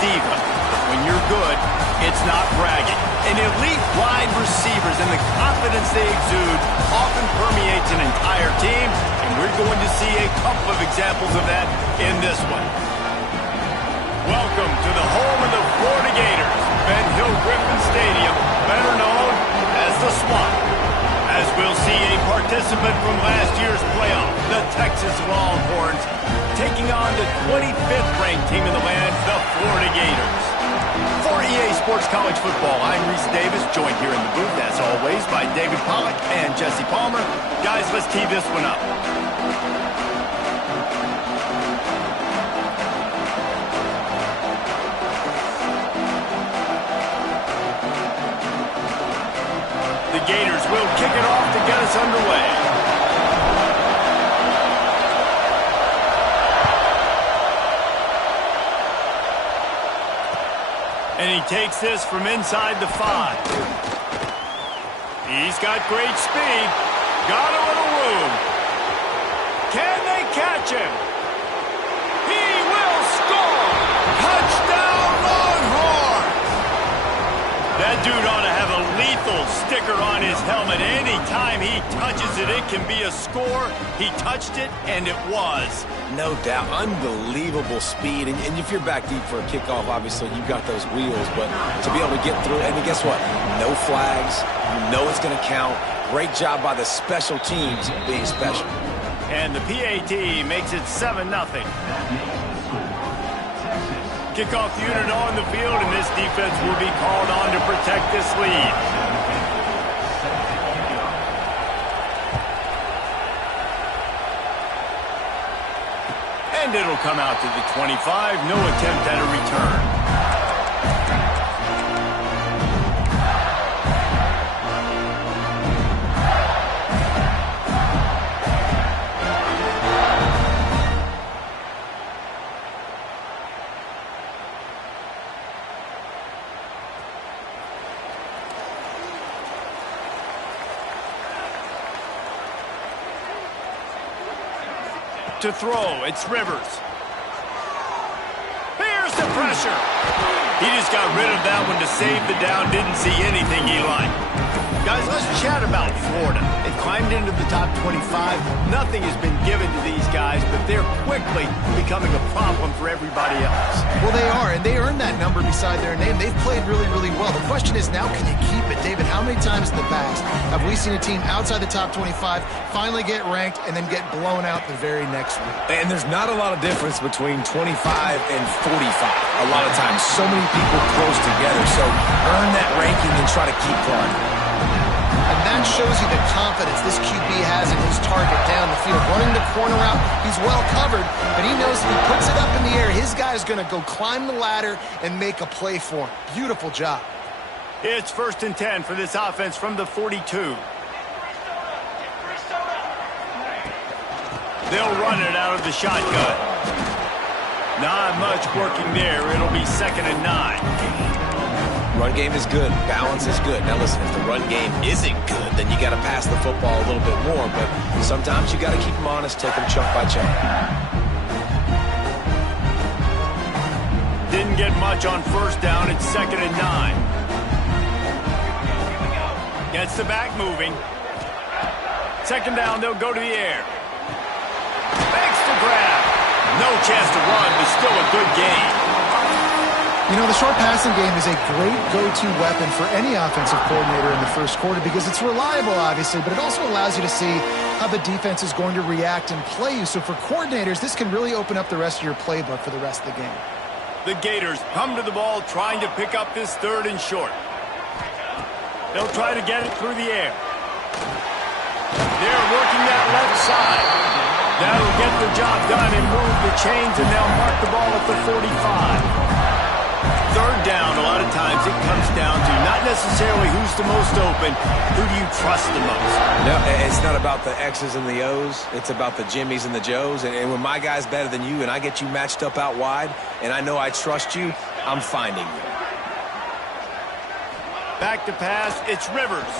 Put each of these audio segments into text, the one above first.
diva. But when you're good, it's not bragging. And elite wide receivers and the confidence they exude often permeates an entire team, and we're going to see a couple of examples of that in this one. Welcome to the home of the Florida Gators, Ben Hill Griffin Stadium, better known as the Swamp. As we'll see a participant from last year's playoff, the Texas Longhorns, taking on the 25th ranked team in the land, the Florida Gators. For EA Sports College Football, I'm Reese Davis, joined here in the booth, as always, by David Pollack and Jesse Palmer. Guys, let's tee this one up. The Gators will kick it off to get us underway. And he takes this from inside the 5. He's got great speed. Got a little room. Can they catch him? He will score! Touchdown Longhorns! That dude ought to have a lethal sticker on his helmet. Anytime he touches it, it can be a score. He touched it, and it was. No doubt. Unbelievable speed. And if you're back deep for a kickoff, obviously, you've got those wheels. But to be able to get through, and guess what? No flags. You know it's going to count. Great job by the special teams being special. And the PAT makes it 7-0. Kickoff unit on the field, and this defense will be called on to protect this lead. And it'll come out to the 25. No attempt at a return. To throw, it's Rivers. Here's the pressure. He just got rid of that one to save the down. Didn't see anything he liked. Guys, let's chat about Florida. They've climbed into the top 25. Nothing has been given to these guys, but they're quickly becoming a problem for everybody else. Well, they are, and they earned that number beside their name. They've played really, really well. The question is now, can you keep it? David, how many times in the past have we seen a team outside the top 25 finally get ranked and then get blown out the very next week? And there's not a lot of difference between 25 and 45. A lot of times, so many people close together. So earn that ranking and try to keep climbing. And that shows you the confidence this QB has in his target down the field. Running the corner out, he's well covered, but he knows if he puts it up in the air, his guy is going to go climb the ladder and make a play for him. Beautiful job. It's 1st and 10 for this offense from the 42. They'll run it out of the shotgun. Not much working there. It'll be 2nd and 9. Run game is good. Balance is good. Now listen, if the run game isn't good, then you got to pass the football a little bit more. But sometimes you got to keep them honest, take them chunk by chunk. Didn't get much on 1st down. It's 2nd and 9. Gets the back moving. 2nd down, they'll go to the air. Makes the grab. No chance to run, but still a good game. You know, the short passing game is a great go-to weapon for any offensive coordinator in the first quarter because it's reliable, obviously, but it also allows you to see how the defense is going to react and play you. So for coordinators, this can really open up the rest of your playbook for the rest of the game. The Gators come to the ball trying to pick up this 3rd and short. They'll try to get it through the air. They're working that left side. That'll get the job done and move the chains, and they'll mark the ball at the 45. 3rd down, a lot of times it comes down to not necessarily who's the most open, who do you trust the most? No, it's not about the X's and the O's. It's about the Jimmies and the Joes. And when my guy's better than you and I get you matched up out wide and I know I trust you, I'm finding you. Back to pass, it's Rivers.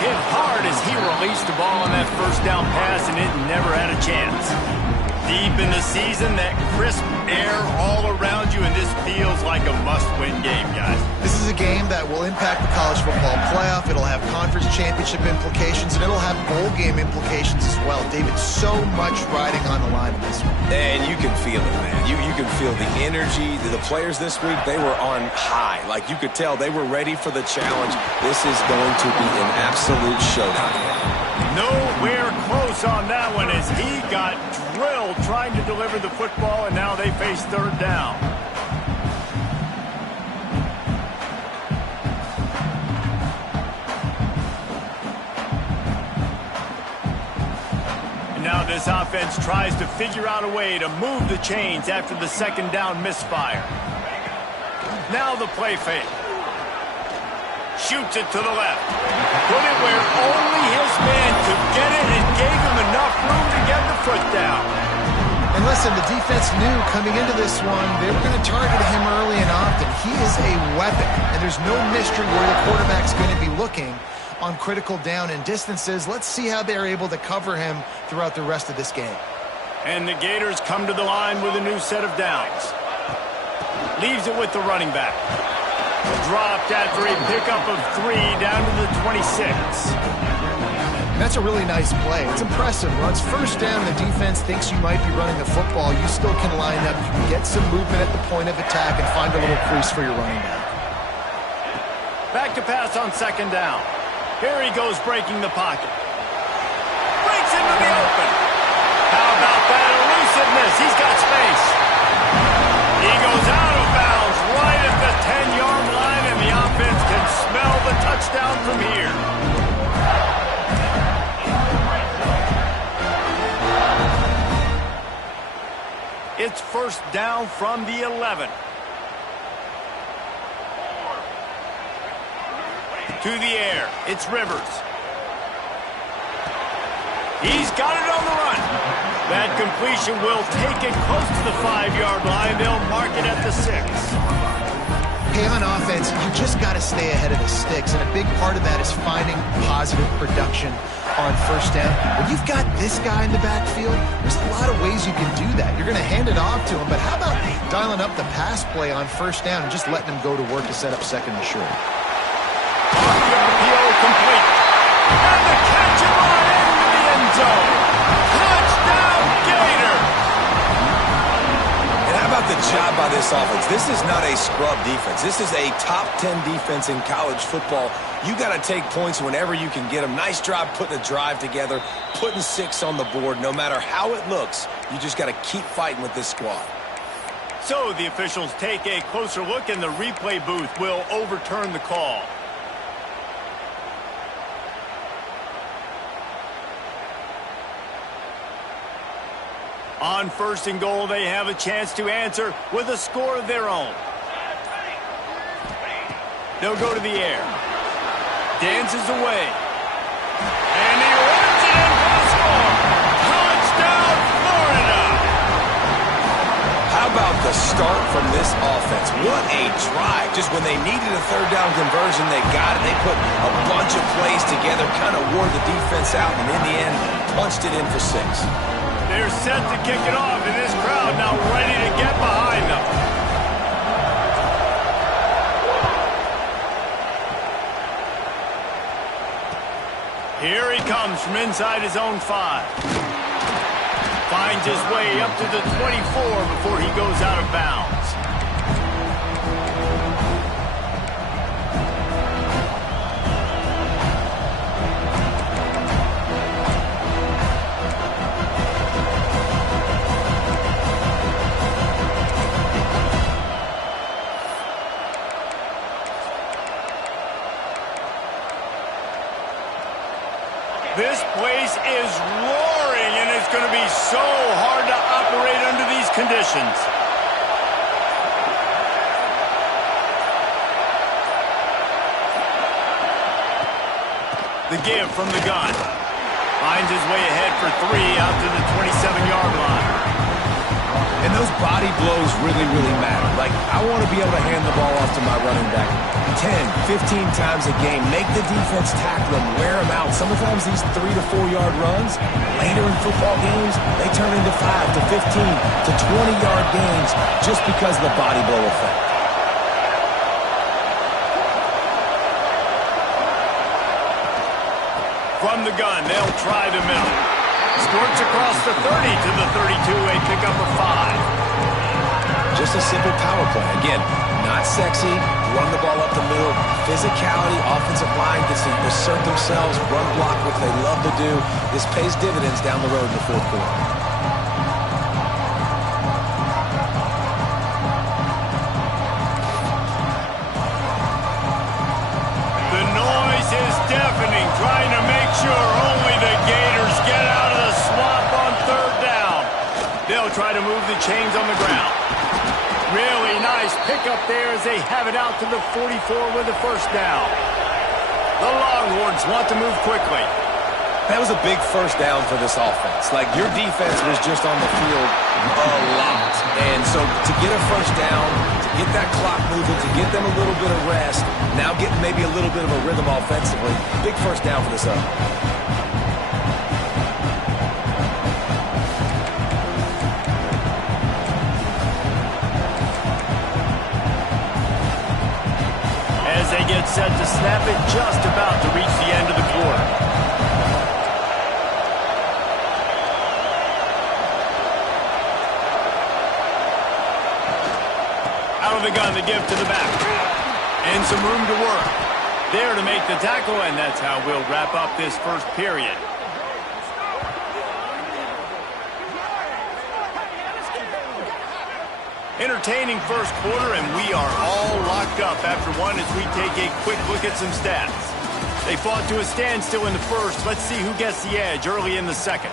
Hit hard as he released the ball on that 1st down pass, and it never had a chance. Deep in the season, that crisp air all around you, and this feels like a must-win game, guys. This is a game that will impact the college football playoff. It'll have conference championship implications, and it'll have bowl game implications as well. David, so much riding on the line in this one. And you can feel it, man. You can feel the energy. The players this week, they were on high. Like, you could tell they were ready for the challenge. This is going to be an absolute showdown. Nowhere close on that one as he got drilled trying to deliver the football, and now they face third down. And now this offense tries to figure out a way to move the chains after the second down misfire. Now the play fake. Shoots it to the left. Put it where only his man could get it and gave him enough room to get the foot down. And listen, the defense knew coming into this one, they were going to target him early and often. He is a weapon, and there's no mystery where the quarterback's going to be looking on critical down and distances. Let's see how they're able to cover him throughout the rest of this game. And the Gators come to the line with a new set of downs. Leaves it with the running back. Dropped after a pickup of 3 down to the 26. That's a really nice play. It's impressive. When it's first down, the defense thinks you might be running the football. You still can line up. You can get some movement at the point of attack and find a little crease for your running back. Back to pass on second down. Here he goes breaking the pocket. Breaks into the open. How about that elusiveness? He's got space. He goes out of bounds right at the 10-yard line, and the offense can smell the touchdown from here. It's first down from the 11. To the air, it's Rivers. He's got it on the run. That completion will take it close to the 5-yard line. They'll mark it at the 6. Hey, on offense, you just got to stay ahead of the sticks, and a big part of that is finding positive production on first down. When you've got this guy in the backfield, there's a lot of ways you can do that. You're going to hand it off to him, but how about dialing up the pass play on first down and just letting him go to work to set up second and short? RPO complete. And the catch and run into the end zone. Touchdown, Gator! And how about the job by this offense? This is not a scrub defense. This is a top 10 defense in college football. You got to take points whenever you can get them. Nice job putting a drive together, putting 6 on the board. No matter how it looks, you just got to keep fighting with this squad. So the officials take a closer look, and the replay booth will overturn the call. On first and goal, they have a chance to answer with a score of their own. They'll go to the air. Dances away. And he runs it in for the score. Touchdown, Florida! How about the start from this offense? What a drive. Just when they needed a third down conversion, they got it. They put a bunch of plays together, kind of wore the defense out, and in the end, punched it in for 6. They're set to kick it off, and this crowd now ready to get behind them. Here he comes from inside his own 5. Finds his way up to the 24 before he goes out of bounds. This place is roaring, and it's going to be so hard to operate under these conditions. The give from the gun. Finds his way ahead for 3 out to the 27-yard line. And those body blows really, really matter. Like, I want to be able to hand the ball off to my running back 10, 15 times a game. Make the defense tackle them, wear them out. Sometimes these 3 to 4 yard runs, later in football games, they turn into 5 to 15 to 20 yard gains just because of the body blow effect. From the gun, they'll try the middle. Squirts across the 30 to the 32, a pickup of 5. Just a simple power play. Again, not sexy, run the ball up the middle, physicality, offensive line gets to assert themselves, run block, which they love to do. This pays dividends down the road in the fourth quarter. The noise is deafening, trying to make sure only the Gators get out of the swamp on third down. They'll try to move the chains on the ground. Really nice pickup there as they have it out to the 44 with the first down. The Longhorns want to move quickly. That was a big first down for this offense. Like, your defense was just on the field a lot. And so to get a first down, to get that clock moving, to get them a little bit of rest, now getting maybe a little bit of a rhythm offensively, big first down for this offense. They get set to snap it, just about to reach the end of the quarter. Out of the gun, the give to the back. And some room to work. There to make the tackle, and that's how we'll wrap up this first period. Entertaining first quarter, and we are all locked up after one as we take a quick look at some stats. They fought to a standstill in the first. Let's see who gets the edge early in the second.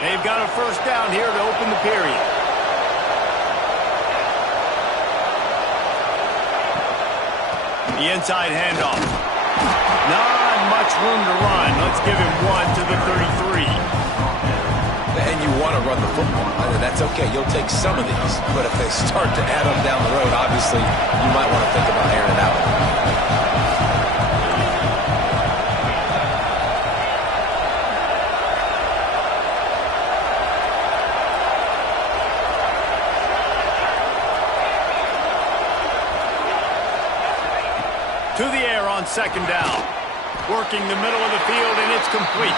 They've got a first down here to open the period. The inside handoff. Not much room to run. Let's give him one to the 33. And you want to run the football. I mean, that's okay. You'll take some of these. But if they start to add up down the road, obviously, you might want to think about airing it out. To the air on second down. Working the middle of the field, and it's complete.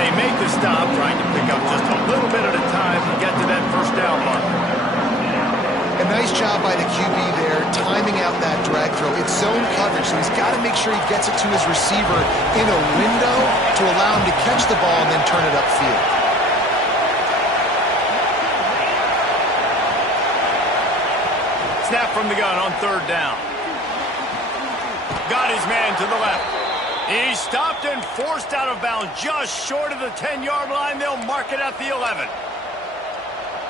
They make the stop, trying to pick up just a little bit at a time to get to that first down mark. A nice job by the QB there, timing out that drag throw. It's zone coverage, so he's got to make sure he gets it to his receiver in a window to allow him to catch the ball and then turn it upfield. Snap from the gun on third down. Got his man to the left. He's stopped and forced out of bounds just short of the 10-yard line. They'll mark it at the 11.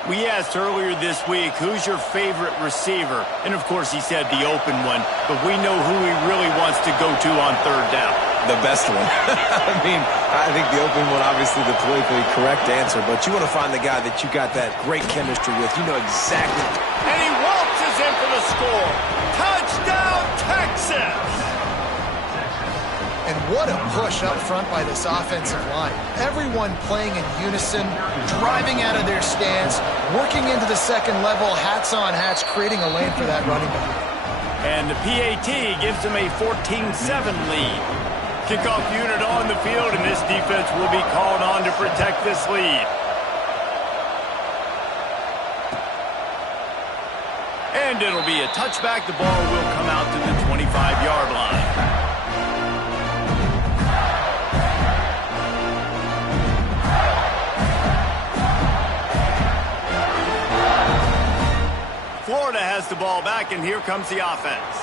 We asked earlier this week, who's your favorite receiver? And, of course, he said the open one. But we know who he really wants to go to on third down. The best one. I mean, I think the open one, obviously the politically correct answer. But you want to find the guy that you got that great chemistry with. You know exactly. And he waltzes in for the score. Touchdown, Texas! And what a push up front by this offensive line. Everyone playing in unison, driving out of their stance, working into the second level, hats on hats, creating a lane for that running back. And the PAT gives them a 14-7 lead. Kickoff unit on the field, and this defense will be called on to protect this lead. And it'll be a touchback. The ball will come out to the 25-yard line. Florida has the ball back, and here comes the offense.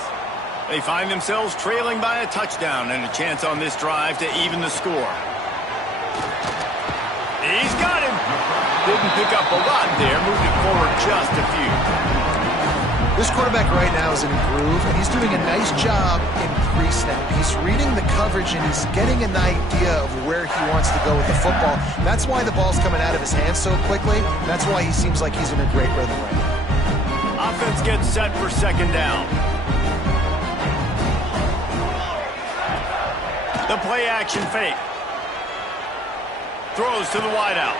They find themselves trailing by a touchdown and a chance on this drive to even the score. He's got him. Didn't pick up a lot there, moving forward just a few. This quarterback right now is in a groove, and he's doing a nice job in pre-snap. He's reading the coverage, and he's getting an idea of where he wants to go with the football. That's why the ball's coming out of his hands so quickly. That's why he seems like he's in a great rhythm right now. Offense gets set for second down. The play-action fake. Throws to the wideout.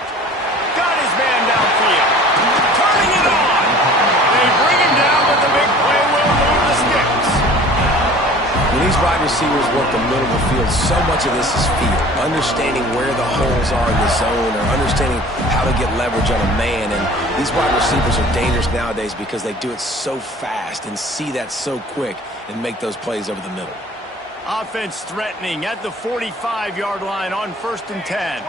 Got his man downfield. Turning it on. They bring him down, but the big play will move the sticks. When these wide receivers work the middle of the field, so much of this is feel. Understanding where the holes are in the zone or understanding how to get leverage on a man. And these wide receivers are dangerous nowadays because they do it so fast and see that so quick and make those plays over the middle. Offense threatening at the 45-yard line on 1st and 10.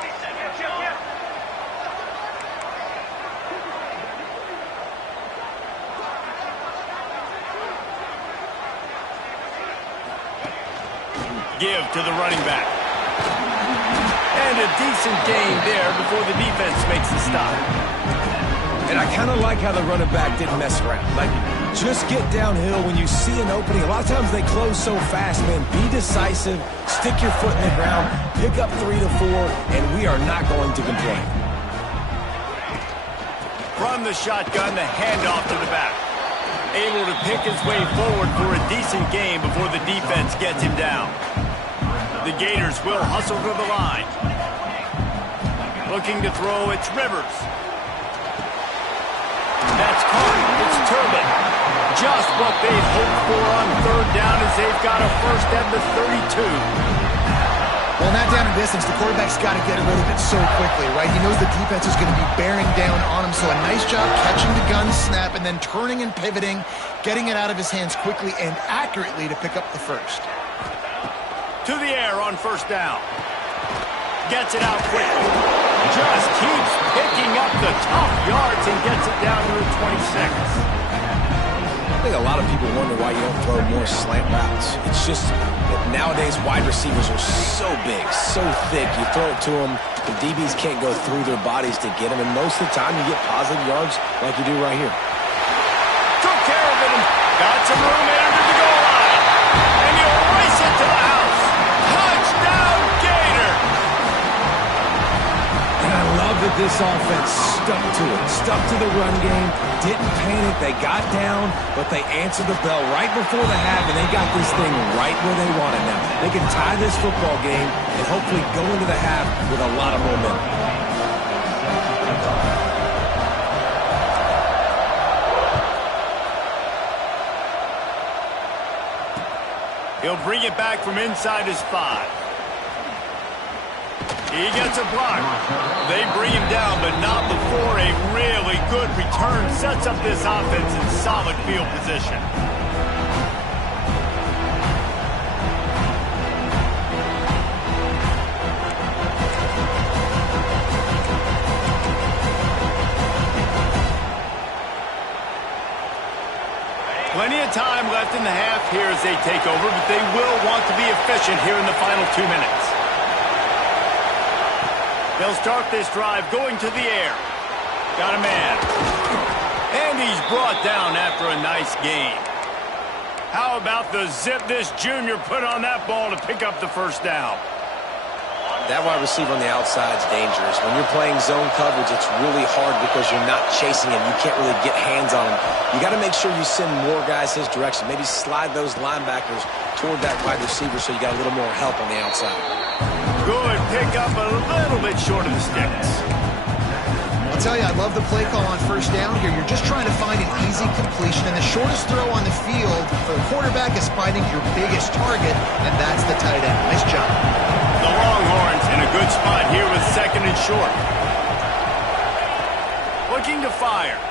Give to the running back. And a decent gain there before the defense makes the stop. And I kind of like how the running back didn't mess around. Like, just get downhill when you see an opening. A lot of times they close so fast, man. Be decisive, stick your foot in the ground, pick up 3 to 4, and we are not going to complain. From the shotgun, the handoff to the back. Able to pick his way forward for a decent gain before the defense gets him down. The Gators will hustle to the line. Looking to throw, it's Rivers. That's caught. It's Turbin. Just what they'd hoped for on 3rd down as they've got a first at the 32. Well, in that down and distance, the quarterback's got to get rid of it so quickly, right? He knows the defense is going to be bearing down on him, so a nice job catching the gun snap and then turning and pivoting, getting it out of his hands quickly and accurately to pick up the first. To the air on 1st down. Gets it out quickly. Just keeps picking up the tough yards and gets it down to the 26. I think a lot of people wonder why you don't throw more slant routes. It's just that nowadays wide receivers are so big, so thick. You throw it to them, the DBs can't go through their bodies to get them, and most of the time you get positive yards like you do right here. Took care of it and got some room there under the goal line. And you race it to the house. Touchdown, Gator! And I love that this offense stuck to it, stuck to the run game, didn't panic, they got down, but they answered the bell right before the half, and they got this thing right where they want it now. They can tie this football game and hopefully go into the half with a lot of momentum. He'll bring it back from inside his 5. He gets a block. They bring him down, but not before a really good return sets up this offense in solid field position. Plenty of time left in the half here as they take over, but they will want to be efficient here in the final 2 minutes. They'll start this drive going to the air. Got a man. And he's brought down after a nice gain. How about the zip this junior put on that ball to pick up the first down? That wide receiver on the outside is dangerous. When you're playing zone coverage, it's really hard because you're not chasing him. You can't really get hands on him. You got to make sure you send more guys his direction. Maybe slide those linebackers toward that wide receiver so you got a little more help on the outside. Good pick up, a little bit short of the sticks. I'll tell you, I love the play call on 1st down here. You're just trying to find an easy completion, and the shortest throw on the field for the quarterback is finding your biggest target, and that's the tight end. Nice job. The Longhorns in a good spot here with 2nd and short. Looking to fire.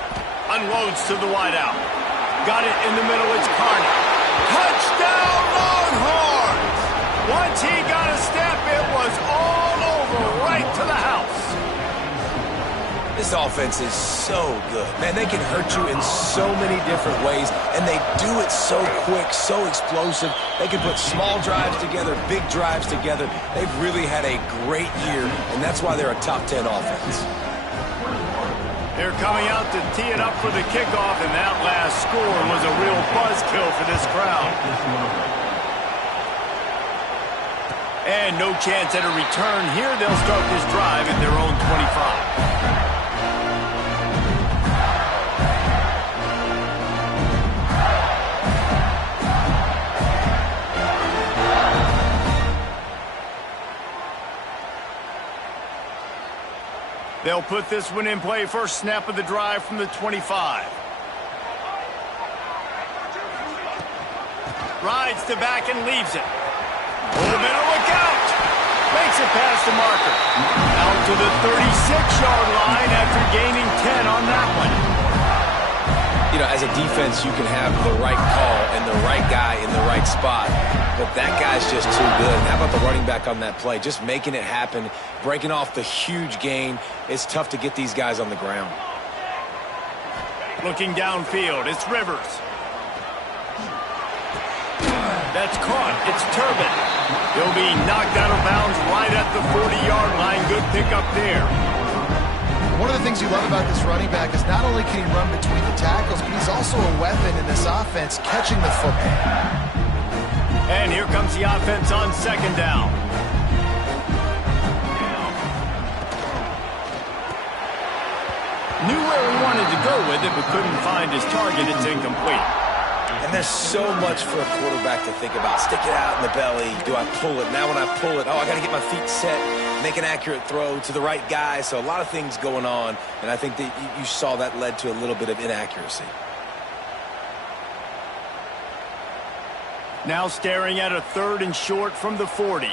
Unloads to the wideout. Got it in the middle, it's Carney. Touchdown, Longhorns! Once he got a step, it was all over, right to the house. This offense is so good. Man, they can hurt you in so many different ways, and they do it so quick, so explosive. They can put small drives together, big drives together. They've really had a great year, and that's why they're a top 10 offense. They're coming out to tee it up for the kickoff, and that last score was a real buzzkill for this crowd. And no chance at a return here. They'll start this drive at their own 25. They'll put this one in play. First snap of the drive from the 25. Rides the back and leaves it. Oh, better look out. Makes it past the marker. Out to the 36-yard line after gaining 10 on that one. You know, as a defense, you can have the right call and the right guy in the right spot, but that guy's just too good. And how about the running back on that play? Just making it happen, breaking off the huge gain. It's tough to get these guys on the ground. Looking downfield, it's Rivers. That's caught. It's Turbin. He'll be knocked out of bounds right at the 40-yard line. Good pickup there. One of the things you love about this running back is not only can he run between the tackles, but he's also a weapon in this offense, catching the football. And here comes the offense on second down. Knew where he wanted to go with it, but couldn't find his target. It's incomplete. And there's so much for a quarterback to think about. Stick it out in the belly. Do I pull it? Now when I pull it, I got to get my feet set, make an accurate throw to the right guy. So a lot of things going on, and I think that you saw that led to a little bit of inaccuracy. Now staring at a 3rd and short from the 40.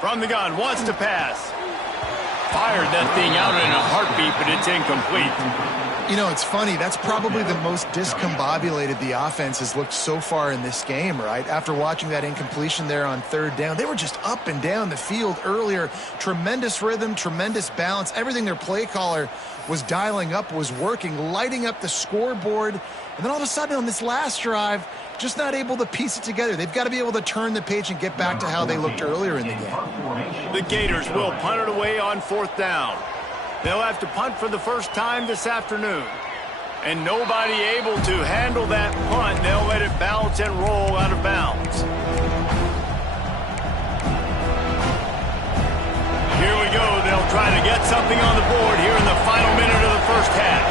From the gun, wants to pass. Fired that thing out in a heartbeat, but it's incomplete. You know, it's funny. That's probably the most discombobulated the offense has looked so far in this game, right? After watching that incompletion there on 3rd down, they were just up and down the field earlier. Tremendous rhythm, tremendous balance. Everything their play caller was dialing up was working, lighting up the scoreboard. And then all of a sudden on this last drive, just not able to piece it together. They've got to be able to turn the page and get back to how they looked earlier in the game. The Gators will punt it away on 4th down. They'll have to punt for the first time this afternoon. And nobody able to handle that punt. They'll let it bounce and roll out of bounds. Here we go. They'll try to get something on the board here in the final minute of the first half.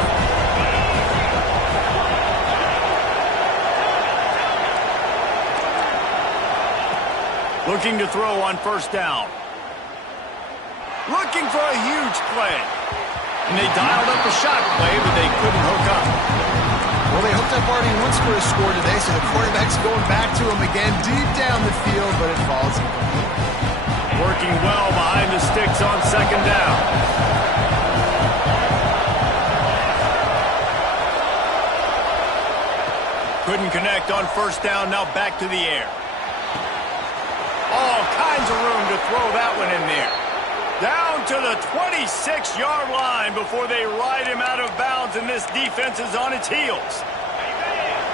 Looking to throw on 1st down. Looking for a huge play. And they dialed up a shot play, but they couldn't hook up. Well, they hooked up already once for a score today, so the quarterback's going back to him again deep down the field, but it falls incomplete. Working well behind the sticks on 2nd down. Couldn't connect on 1st down, now back to the air. All kinds of room to throw that one in there. Down to the 26-yard line before they ride him out of bounds, and this defense is on its heels.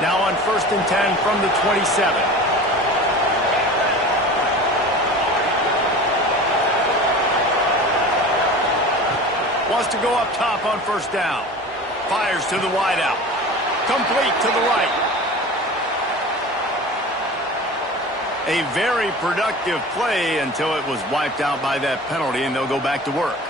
Now on 1st and 10 from the 27. Wants to go up top on 1st down. Fires to the wideout. Complete to the right. A very productive play until it was wiped out by that penalty, and they'll go back to work.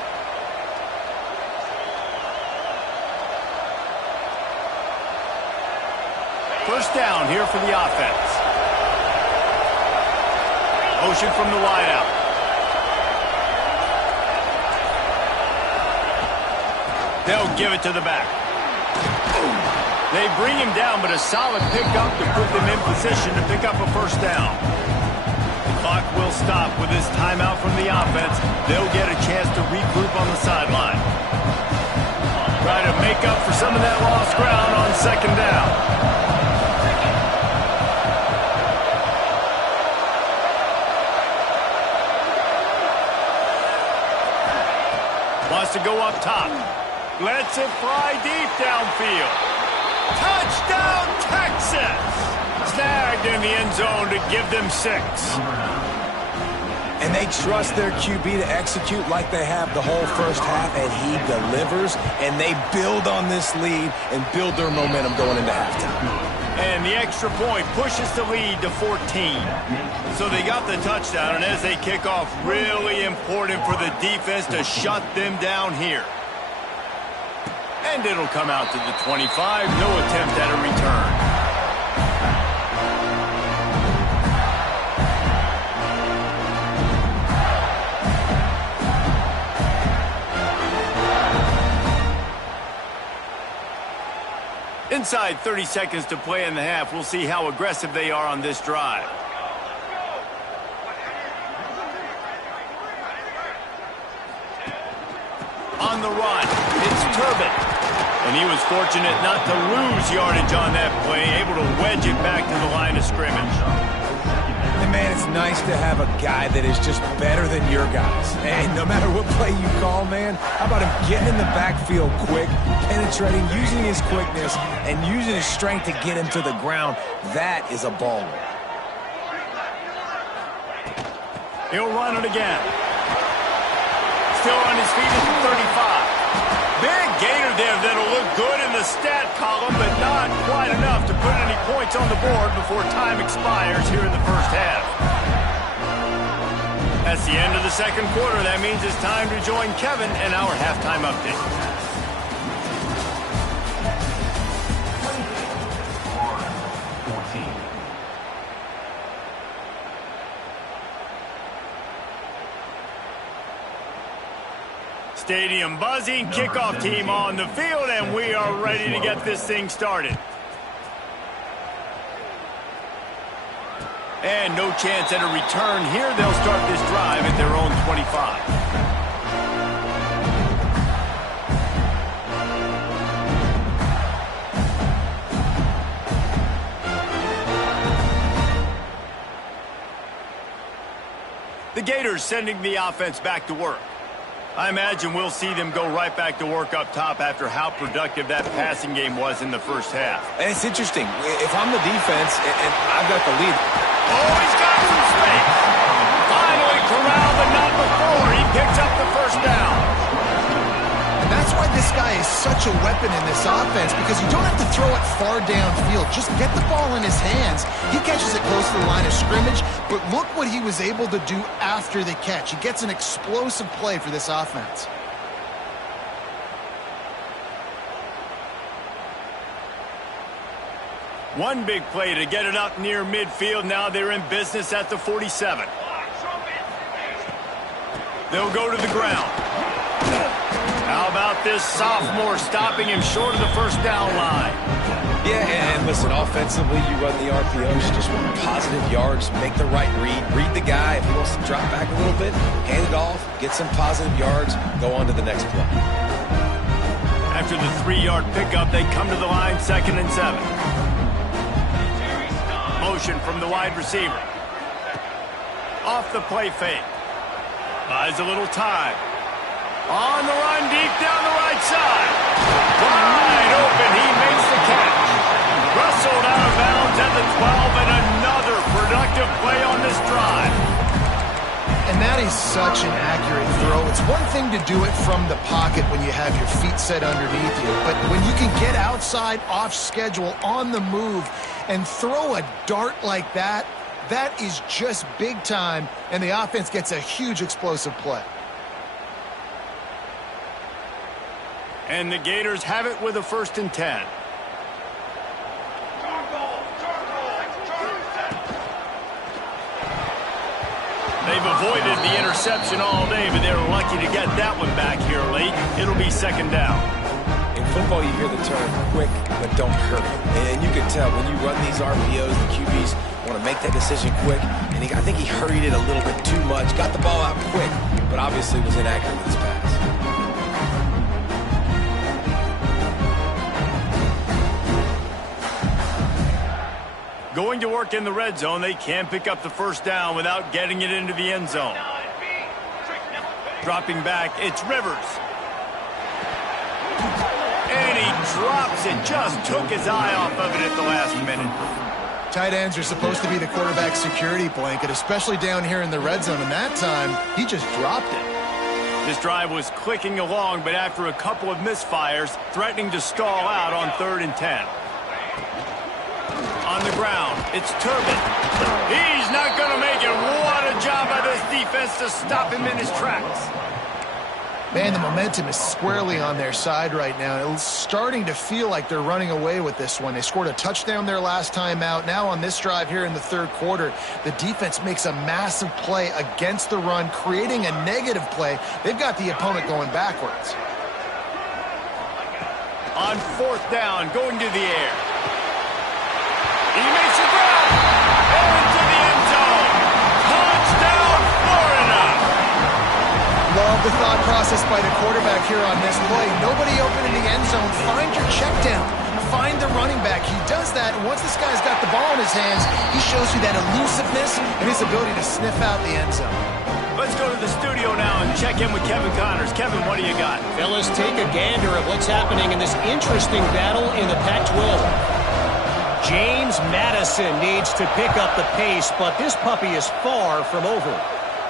First down here for the offense. Motion from the wideout. They'll give it to the back. They bring him down, but a solid pickup to put them in position to pick up a 1st down. The clock will stop with this timeout from the offense. They'll get a chance to regroup on the sideline. Try to make up for some of that lost ground on 2nd down. Wants to go up top. Lets it fly deep downfield. Touchdown, Texas! Snagged in the end zone to give them 6. And they trust their QB to execute like they have the whole first half, and he delivers, and they build on this lead and build their momentum going into halftime. And the extra point pushes the lead to 14. So they got the touchdown, and as they kick off, really important for the defense to shut them down here. And it'll come out to the 25. No attempt at a return. Inside 30 seconds to play in the half. We'll see how aggressive they are on this drive. On the run, it's Turbin. And he was fortunate not to lose yardage on that play, able to wedge it back to the line of scrimmage. And man, it's nice to have a guy that is just better than your guys. And no matter what play you call, man, how about him getting in the backfield quick, penetrating, using his quickness, and using his strength to get him to the ground. That is a baller. He'll run it again. Still on his feet at the 35. Big gainer there that'll look good in the stat column, but not quite enough to put any points on the board before time expires here in the first half. That's the end of the second quarter. That means it's time to join Kevin and our halftime update. Stadium buzzing, kickoff team on the field, and we are ready to get this thing started. And no chance at a return here. They'll start this drive at their own 25. The Gators sending the offense back to work. I imagine we'll see them go right back to work up top after how productive that passing game was in the first half. And it's interesting. If I'm the defense and I've got the lead. Oh, he's got some space. Finally corralled, but not before. He picks up the first down. And that's why this guy is such a weapon in this offense, because you don't have to throw it far downfield. Just get the ball in his hands. He catches it close to the line of scrimmage, but look what he was able to do after the catch. He gets an explosive play for this offense. One big play to get it up near midfield. Now they're in business at the 47. They'll go to the ground. How about this sophomore stopping him short of the first down line? Yeah, and listen, offensively, you run the RPOs, you just want positive yards, make the right read the guy. If he wants to drop back a little bit, hand it off, get some positive yards, go on to the next play. After the 3-yard pickup, they come to the line, 2nd and 7. Motion from the wide receiver. Off the play fake. Buys a little time. On the run, deep down the right side. Wide open, he makes the catch. Wrestled out of bounds at the 12, and another productive play on this drive. And that is such an accurate throw. It's one thing to do it from the pocket when you have your feet set underneath you, but when you can get outside, off schedule, on the move, and throw a dart like that, that is just big time, and the offense gets a huge explosive play. And the Gators have it with a 1st and 10. They've avoided the interception all day, but they're lucky to get that one back here late. It'll be 2nd down. In football, you hear the term quick, but don't hurry. And you can tell when you run these RPOs, the QBs want to make that decision quick. And I think he hurried it a little bit too much, got the ball out quick, but obviously was inaccurate with his pass. Going to work in the red zone, they can pick up the 1st down without getting it into the end zone. Dropping back, it's Rivers. drops it. Just took his eye off of it at the last minute. Tight ends are supposed to be the quarterback's security blanket, especially down here in the red zone, and that time, he just dropped it. This drive was clicking along, but after a couple of misfires, threatening to stall out on 3rd and 10. On the ground, it's Turbin. He's not going to make it. What a job by this defense to stop him in his tracks. Man, the momentum is squarely on their side right now. It's starting to feel like they're running away with this one. They scored a touchdown their last time out. Now on this drive here in the 3rd quarter, the defense makes a massive play against the run, creating a negative play. They've got the opponent going backwards. On 4th down, going to the air. He makes a grab. Into the end zone. Touchdown, Florida. Love the thought process by the quarterback here on this play. Nobody open in the end zone. Find your check down. Find the running back. He does that, and once this guy's got the ball in his hands, he shows you that elusiveness and his ability to sniff out the end zone. Let's go to the studio now and check in with Kevin Connors. Kevin, what do you got? Fellas, take a gander at what's happening in this interesting battle in the Pac-12. James Madison needs to pick up the pace, but this puppy is far from over.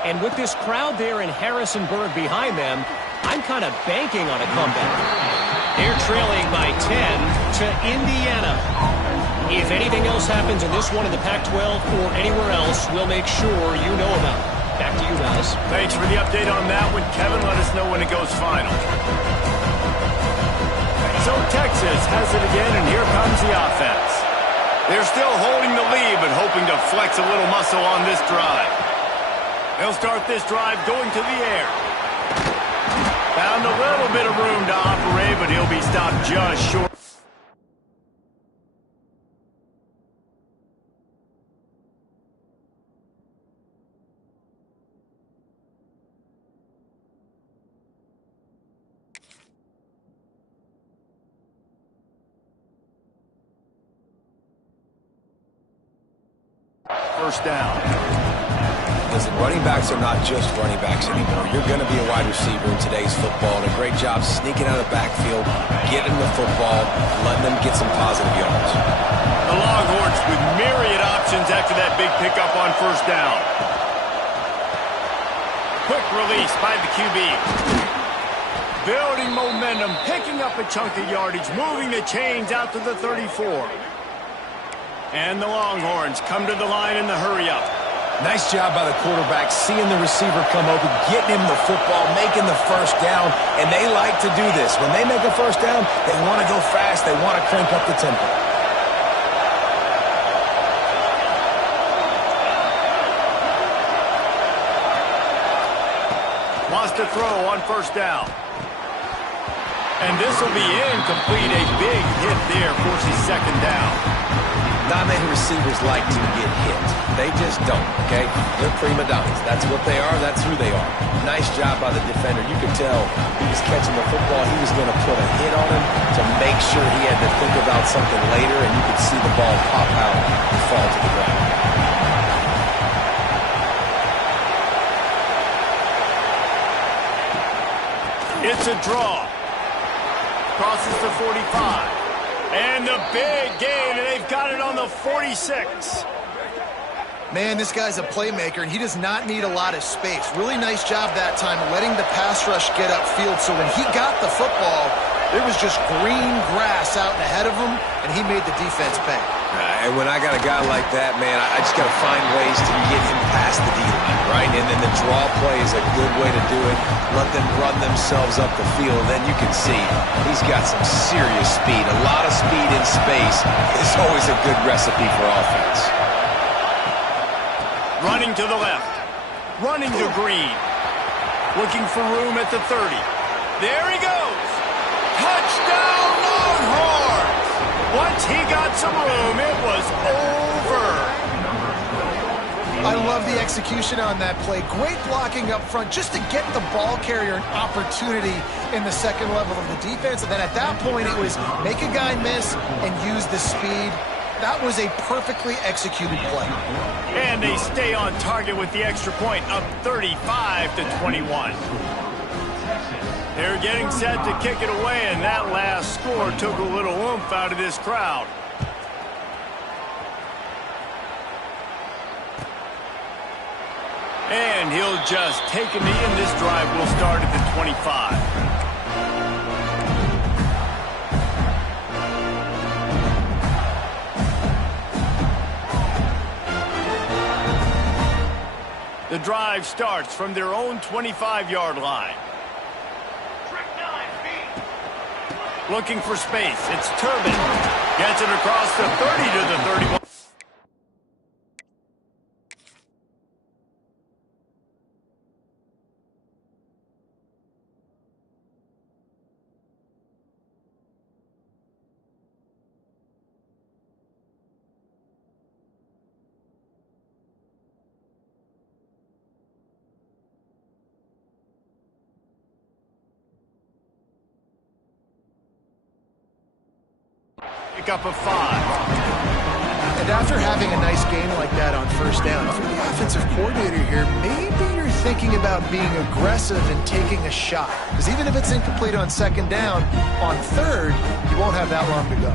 And with this crowd there in Harrisonburg behind them, I'm kind of banking on a comeback. They're trailing by 10 to Indiana. If anything else happens in this one in the Pac-12 or anywhere else, we'll make sure you know about it. Back to you guys. Thanks for the update on that one, Kevin. Let us know when it goes final. So Texas has it again, and here comes the offense. They're still holding the lead, but hoping to flex a little muscle on this drive. They'll start this drive going to the air. Found a little bit of room to operate, but he'll be stopped just short. First down. Listen, running backs are not just running backs anymore. You're going to be a wide receiver in today's football, and a great job sneaking out of the backfield, getting the football, letting them get some positive yards. The Longhorns with myriad options after that big pickup on first down. Quick release by the QB. Building momentum, picking up a chunk of yardage, moving the chains out to the 34. And the Longhorns come to the line in the hurry-up. Nice job by the quarterback, seeing the receiver come open, getting him the football, making the first down, and they like to do this. When they make a first down, they want to go fast, they want to crank up the tempo. Wants to throw on first down. And this will be incomplete. A big hit there forces second down. Not many receivers like to get hit. They just don't, okay? They're prima donnas. That's what they are. That's who they are. Nice job by the defender. You could tell he was catching the football. He was going to put a hit on him to make sure he had to think about something later, and you could see the ball pop out and fall to the ground. It's a draw. Crosses the 45. And the big gain, and they've got it on the 46. Man, this guy's a playmaker, and he does not need a lot of space. Really nice job that time letting the pass rush get upfield, so when he got the football, there was just green grass out ahead of him, and he made the defense pay. And when I got a guy like that, man, I just got to find ways to get him past the D-line, right? And then the draw play is a good way to do it. Let them run themselves up the field, and then you can see he's got some serious speed. A lot of speed in space is always a good recipe for offense. Running to the left. Running to Green. Looking for room at the 30. There he goes. Touchdown, Longhorns! Once he got some room, it was over. I love the execution on that play. Great blocking up front just to get the ball carrier an opportunity in the second level of the defense. And then at that point, it was make a guy miss and use the speed. That was a perfectly executed play. And they stay on target with the extra point, up 35-21. They're getting set to kick it away, and that last score took a little oomph out of this crowd. And he'll just take a knee, and this drive will start at the 25. The drive starts from their own 25-yard line. Looking for space. It's Turbin. Gets it across the 30 to the 31. Pick up a 5. And after having a nice game like that on first down, if you're the offensive coordinator here, maybe you're thinking about being aggressive and taking a shot. Because even if it's incomplete on second down, on third, you won't have that long to go.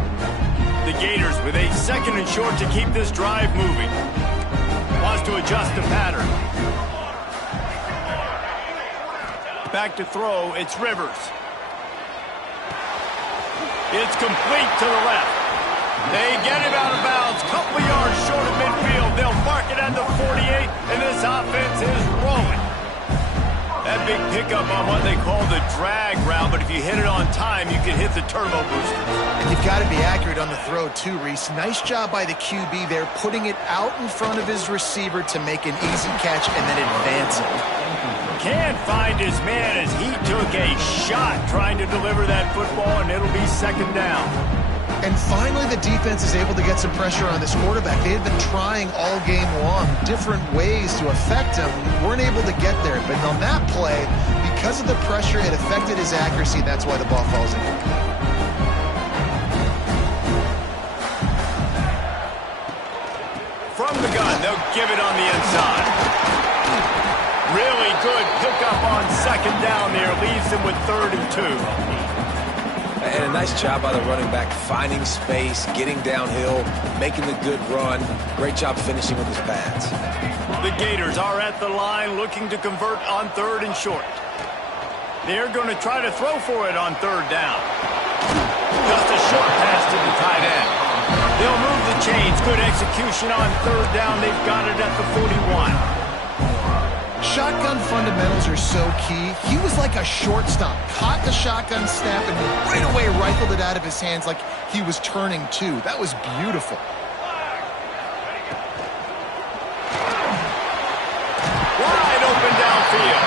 The Gators with a 2nd and short to keep this drive moving. Wants to adjust the pattern. Back to throw, it's Rivers. It's complete to the left. They get him out of bounds, couple of yards short of midfield. They'll mark it at the 48, and this offense is rolling. That big pickup on what they call the drag route, but if you hit it on time, you can hit the turbo booster. And you've got to be accurate on the throw too, Reese. Nice job by the QB there, putting it out in front of his receiver to make an easy catch and then advance it. Can't find his man as he took a shot trying to deliver that football, and it'll be 2nd down. And finally, the defense is able to get some pressure on this quarterback. They had been trying all game long different ways to affect him. Weren't able to get there. But on that play, because of the pressure, it affected his accuracy. That's why the ball falls in. From the gun, they'll give it on the inside. Really good pickup on 2nd down there. Leaves them with 3rd and 2. And a nice job by the running back, finding space, getting downhill, making the good run. Great job finishing with his pads. The Gators are at the line looking to convert on 3rd and short. They're going to try to throw for it on 3rd down. Just a short pass to the tight end. They'll move the chains. Good execution on 3rd down. They've got it at the 41. Shotgun fundamentals are so key. He was like a shortstop. Caught the shotgun snap and right away rifled it out of his hands like he was turning too. That was beautiful. Wide open downfield.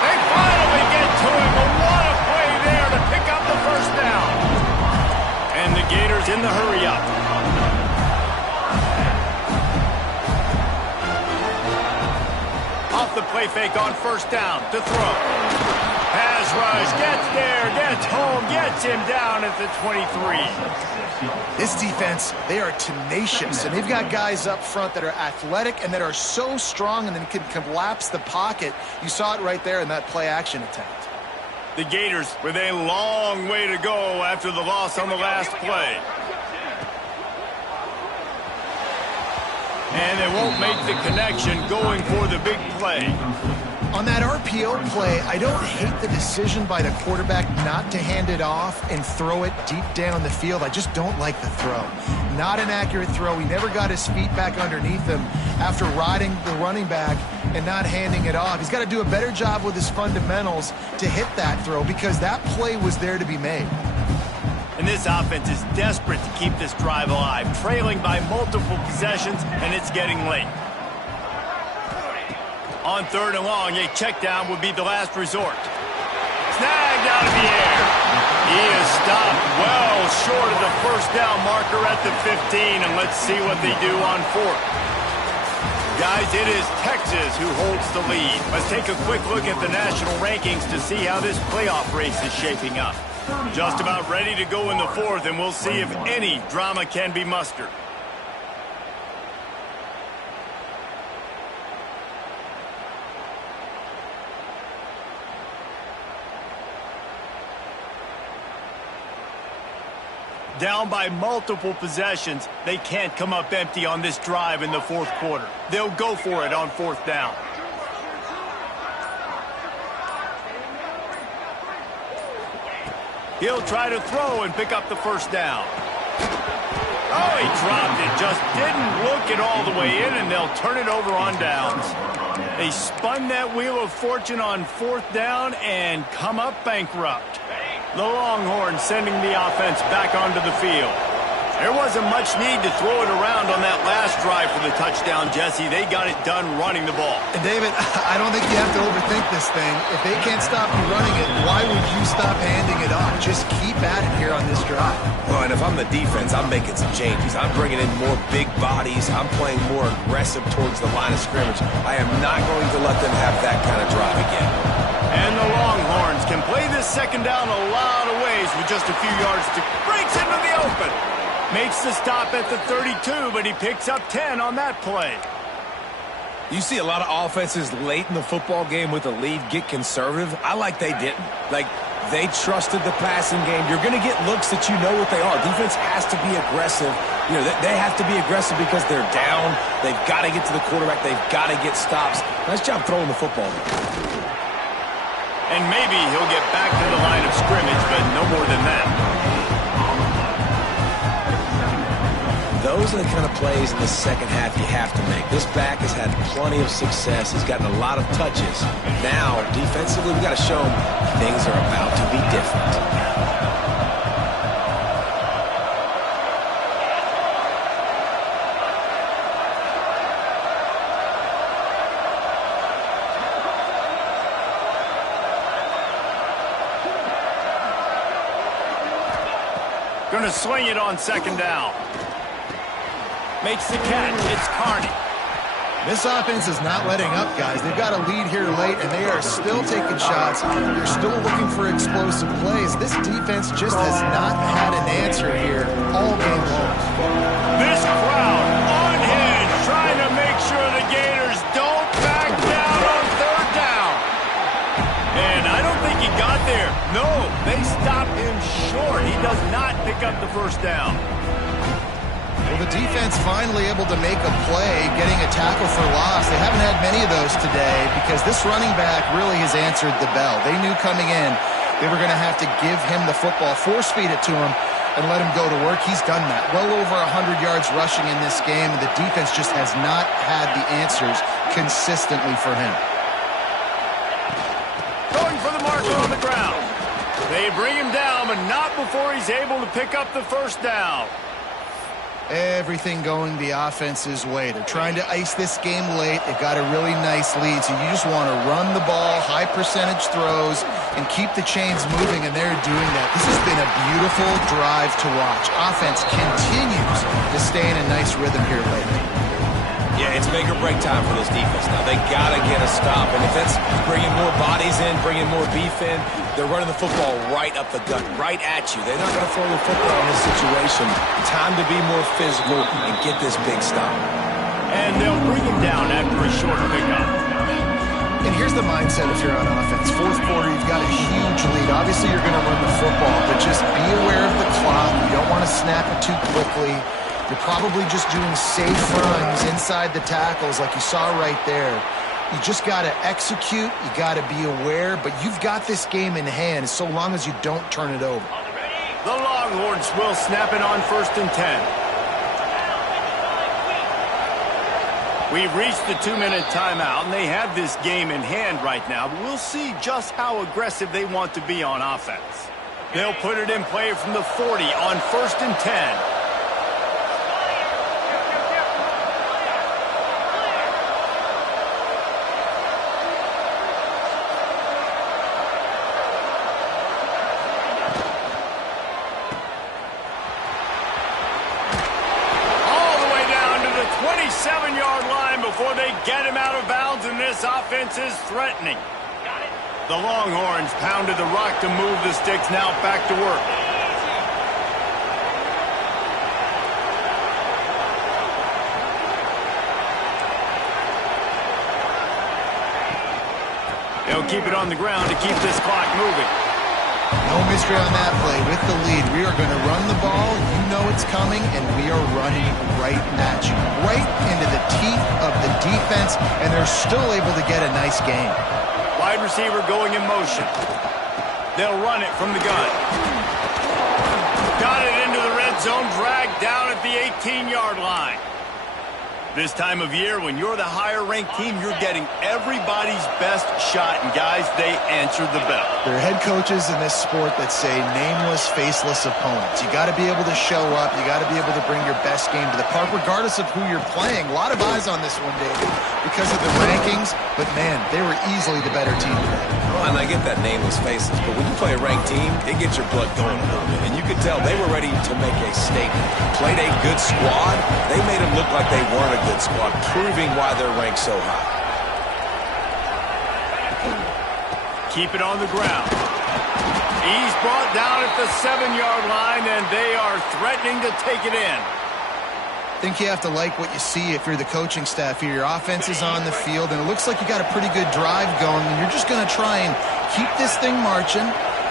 They finally get to him. But what a play there to pick up the 1st down. And the Gators in the hurry up. The play fake on 1st down to throw. Pass rush, gets there, gets home, gets him down at the 23. This defense, they are tenacious, and they've got guys up front that are athletic and that are so strong and then can collapse the pocket. You saw it right there in that play action attempt. The Gators with a long way to go after the loss on the last play. And they won't make the connection going for the big play. On that RPO play, I don't hate the decision by the quarterback not to hand it off and throw it deep down the field. I just don't like the throw. Not an accurate throw. He never got his feet back underneath him after riding the running back and not handing it off. He's got to do a better job with his fundamentals to hit that throw because that play was there to be made. And this offense is desperate to keep this drive alive, trailing by multiple possessions, and it's getting late. On 3rd and long, a check down would be the last resort. Snagged out of the air. He is stopped well short of the 1st down marker at the 15, and let's see what they do on 4th. Guys, it is Texas who holds the lead. Let's take a quick look at the national rankings to see how this playoff race is shaping up. Just about ready to go in the 4th, and we'll see if any drama can be mustered. Down by multiple possessions, they can't come up empty on this drive in the fourth quarter. They'll go for it on fourth down. He'll try to throw and pick up the first down. Oh, he dropped it. Just didn't look it all the way in, and they'll turn it over on downs. They spun that wheel of fortune on fourth down and come up bankrupt. The Longhorns sending the offense back onto the field. There wasn't much need to throw it around on that last drive for the touchdown, Jesse. They got it done running the ball. And David, I don't think you have to overthink this thing. If they can't stop you running it, why would you stop handing it off? Just keep at it here on this drive. Well, and if I'm the defense, I'm making some changes. I'm bringing in more big bodies. I'm playing more aggressive towards the line of scrimmage. I am not going to let them have that kind of drive again. And the Longhorns can play this second down a lot of ways with just a few yards to breaks into the open. Makes the stop at the 32, but he picks up 10 on that play. You see a lot of offenses late in the football game with a lead get conservative. I like they didn't. Like, they trusted the passing game. You're going to get looks that you know what they are. Defense has to be aggressive. You know, they have to be aggressive because they're down. They've got to get to the quarterback. They've got to get stops. Nice job throwing the football. And maybe he'll get back to the line of scrimmage, but no more than that. Those are the kind of plays in the second half you have to make. This back has had plenty of success. He's gotten a lot of touches. Now, defensively, we've got to show him things are about to be different. Going to swing it on second down. Makes the catch. It's Carney. This offense is not letting up, guys. They've got a lead here late, and they are still taking shots. They're still looking for explosive plays. This defense just has not had an answer here all game long. This crowd unhinged, trying to make sure the Gators don't back down on third down. And I don't think he got there. No, they stopped him short. He does not pick up the first down. Well, the defense finally able to make a play, getting a tackle for loss. They haven't had many of those today because this running back really has answered the bell. They knew coming in they were going to have to give him the football, force feed it to him, and let him go to work. He's done that. Well over 100 yards rushing in this game, and the defense just has not had the answers consistently for him. Going for the marker on the ground. They bring him down, but not before he's able to pick up the first down. Everything going the offense's way. They're trying to ice this game late. They've got a really nice lead, so you just want to run the ball, high percentage throws, and keep the chains moving, and they're doing that. This has been a beautiful drive to watch. Offense continues to stay in a nice rhythm here lately. Yeah, it's make or break time for this defense. Now, they got to get a stop, and if that's bringing more bodies in, bringing more beef in, they're running the football right up the gut, right at you. They're not going to throw the football in this situation. Time to be more physical and get this big stop. And they'll bring him down after a short pickup. And here's the mindset if you're on offense. Fourth quarter, you've got a huge lead. Obviously, you're going to run the football, but just be aware of the clock. You don't want to snap it too quickly. You're probably just doing safe runs inside the tackles like you saw right there. You just got to execute. You got to be aware, but you've got this game in hand so long as you don't turn it over. The Longhorns will snap it on 1st and 10. We've reached the 2-minute timeout, and they have this game in hand right now, but we'll see just how aggressive they want to be on offense. They'll put it in play from the 40 on 1st and 10. Before they get him out of bounds, and this offense is threatening. The Longhorns pounded the rock to move the sticks, now back to work. They'll keep it on the ground to keep this clock moving. No mystery on that play. With the lead, we are going to run the ball. You know it's coming, and we are running right at you. Right into the teeth of the defense, and they're still able to get a nice gain. Wide receiver going in motion. They'll run it from the gun. Got it into the red zone, dragged down at the 18-yard line. This time of year, when you're the higher-ranked team, you're getting everybody's best shot. And, guys, they answered the bell. There are head coaches in this sport that say nameless, faceless opponents. You got to be able to show up. You got to be able to bring your best game to the park, regardless of who you're playing. A lot of eyes on this one, David, because of the rankings. But, man, they were easily the better team today. Well, and I get that nameless faceless, but when you play a ranked team, it gets your blood going a little bit. And you could tell they were ready to make a statement. Played a good squad. They made it look like they weren't a good squad, proving why they're ranked so high. Keep it on the ground. He's brought down at the 7-yard line, and they are threatening to take it in. I think you have to like what you see if you're the coaching staff here. Your offense is on the field, and it looks like you got a pretty good drive going, and you're just going to try and keep this thing marching,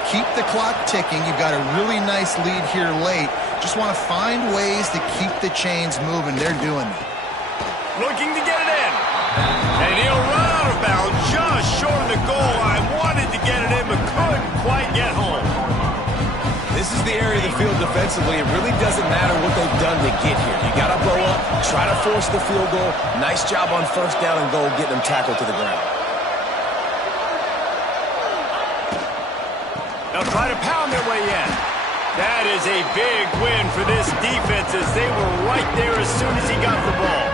keep the clock ticking. You've got a really nice lead here late. Just want to find ways to keep the chains moving. They're doing that. Looking to get it in. And he'll run out of bounds just short of the goal line. Wanted to get it in, but couldn't quite get home. This is the area of the field defensively. It really doesn't matter what they've done to get here. You got to blow up, try to force the field goal. Nice job on first down and goal, getting them tackled to the ground. They'll try to pound their way in. That is a big win for this defense as they were right there as soon as he got the ball.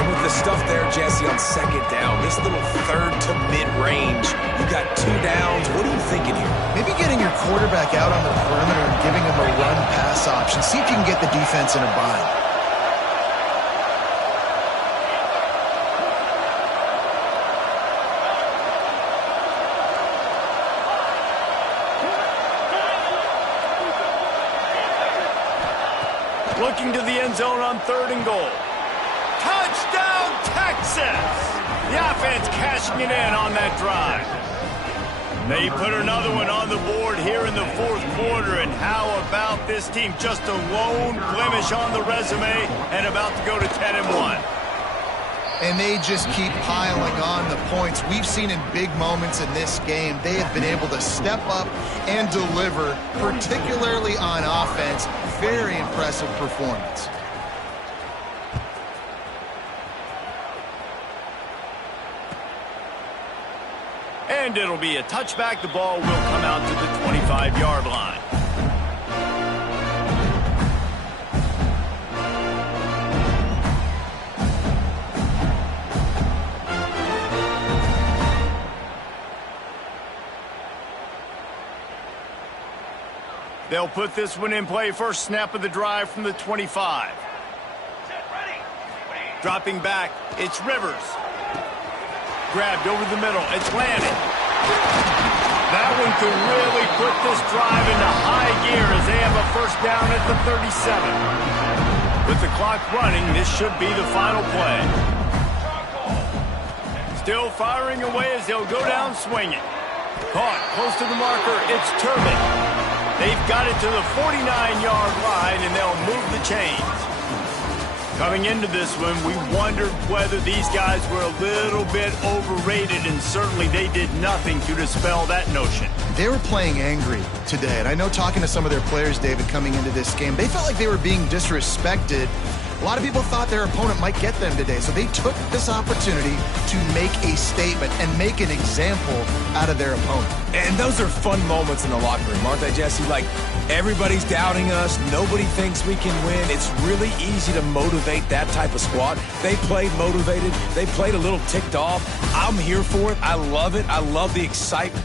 And with the stuff there, Jesse, on second down, this little third to mid-range, you got 2 downs. What are you thinking here? Maybe getting your quarterback out on the perimeter and giving him a run-pass option. See if you can get the defense in a bind. Looking to the end zone on 3rd and goal. Touchdown, Texas! The offense cashing it in on that drive. They put another one on the board here in the 4th quarter, and how about this team? Just a lone blemish on the resume and about to go to 10-1. And they just keep piling on the points. We've seen in big moments in this game, they have been able to step up and deliver, particularly on offense. Very impressive performance. And it'll be a touchback. The ball will come out to the 25-yard line. They'll put this one in play. First snap of the drive from the 25. Dropping back, it's Rivers. Grabbed over the middle, it's landed. That one could really put this drive into high gear as they have a first down at the 37. With the clock running, this should be the final play. Still firing away as they'll go down swinging. Caught close to the marker, it's Turbin. They've got it to the 49-yard line, and they'll move the chains. Coming into this one, we wondered whether these guys were a little bit overrated, and certainly they did nothing to dispel that notion. They were playing angry today, and I know talking to some of their players, David, coming into this game, they felt like they were being disrespected. A lot of people thought their opponent might get them today, so they took this opportunity to make a statement and make an example out of their opponent. And those are fun moments in the locker room, aren't they, Jesse? Like, everybody's doubting us. Nobody thinks we can win. It's really easy to motivate that type of squad. They played motivated. They played a little ticked off. I'm here for it. I love it. I love the excitement.